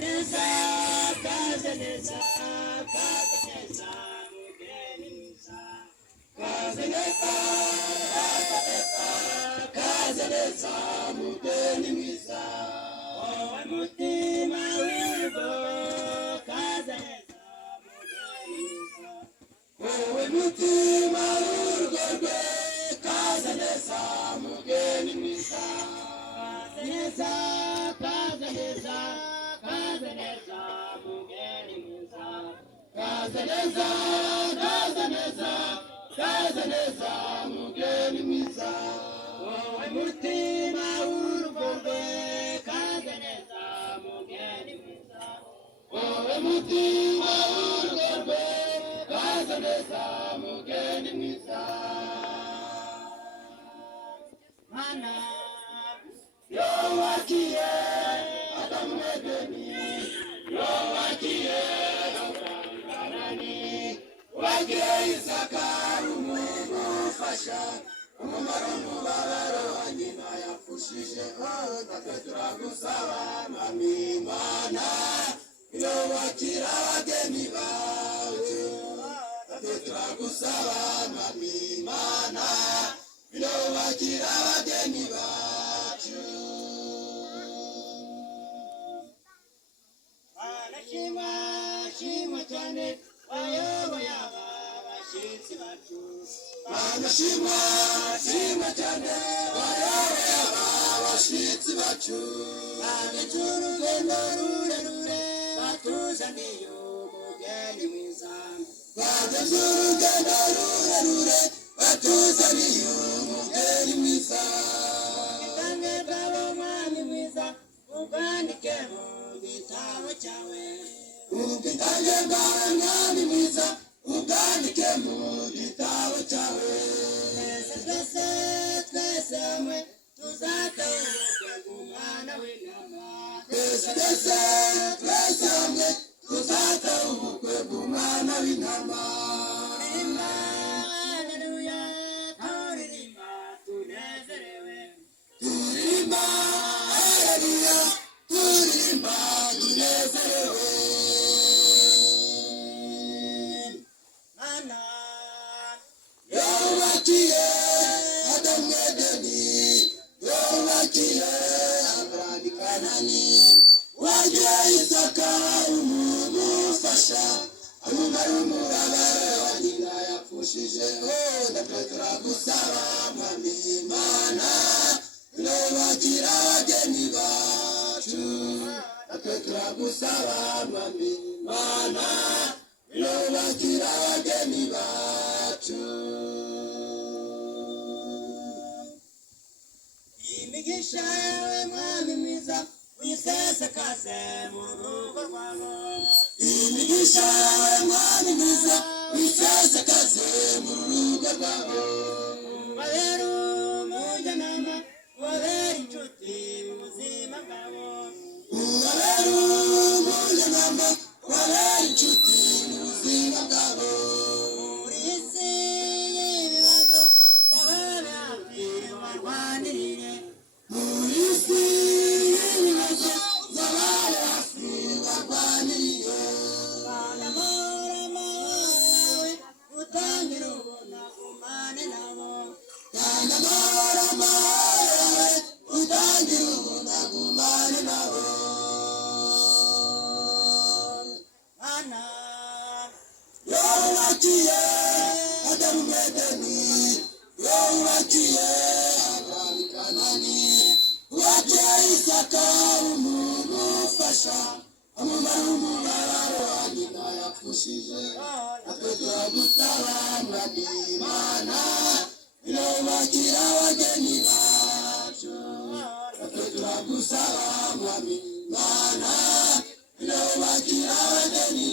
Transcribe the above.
neza kaze neza kaze neza mugeni mwiza kaze neza kaze neza mugeni mwiza wowe mutima w'urugo kaze neza mugeni mwiza wowe mutima w'urugo rwe kaze neza mugeni mwiza kaze neza kaze neza kaze neza mugeni mwiza kaze neza kaze neza kaze neza mugeni mwiza wowe mutima w'urugo rwe kaze neza mugeni mwiza wowe mutima w'urugo rwe kaze neza mugeni mwiza mana yowakiye Adamu Edeni yowakiye Abrahamu wagiye Isaka umufasha umumaro umubabaro wa nyina yapfushije natwe turagusaba mwami Imana yowakira abageni bacu natwe turagusaba mwami Imana yowakira abageni bacu anashima shima cyane wayoboye abashyitsi bacu anashima shima cyane wayoboye abashyitsi bacu bageze urugendo rurerure batuzaniye umugeni mwiza bageze urugendo rurerure batuzaniye umugeni mwiza ubwitange bwabo mwami mwiza ubwandike mu gitabo cyawe ubwitange bwawe mwami mwiza ubwandike mu gitabo cyawe twese hamwe tuzateruke ku mwana w'intama twese hamwe tuzateruke ku mwana w'intama turirimba haleluya turirimba tunezerewe turirimba haleluya turirimba tunezerewe mana yowakiye Adamu Edeni yowakiye Abrahamu Kanani wagiye Isaka umufasha umumaro umubabaro wa nyina yapfushije natwe turagusaba mwami Imana yowakira abageni bacu natwe turagusaba mwami Imana yowakira abageni bacu imigisha yawe mwami mwiza uyisesekaze mu rugo rwabo imigisha yawe mwami mwiza uyisesekaze mu rugo rwabo ubabere umujyanama ubabere inshuti mu buzima bwabo ubabere umujyanama ubabere inshuti mu buzima bwabo muri iyi si y'ibibazo bababe hafi barwanirire muri iyi si y'ibibazo bababe hafi barwanirire kandi amahoro yawe utangire ubona umane nabo kandi amahoro yawe utangire ubona umane nabo mana yowakiye Adamu Edeni yowakiye Abrahamu Kanani wagiye Isaka umufasha umumaro umubabaro wa nyina yapfushije natwe turagusaba mwami Imana yowakira abageni bacu natwe turagusaba mwami Imana yowakira abageni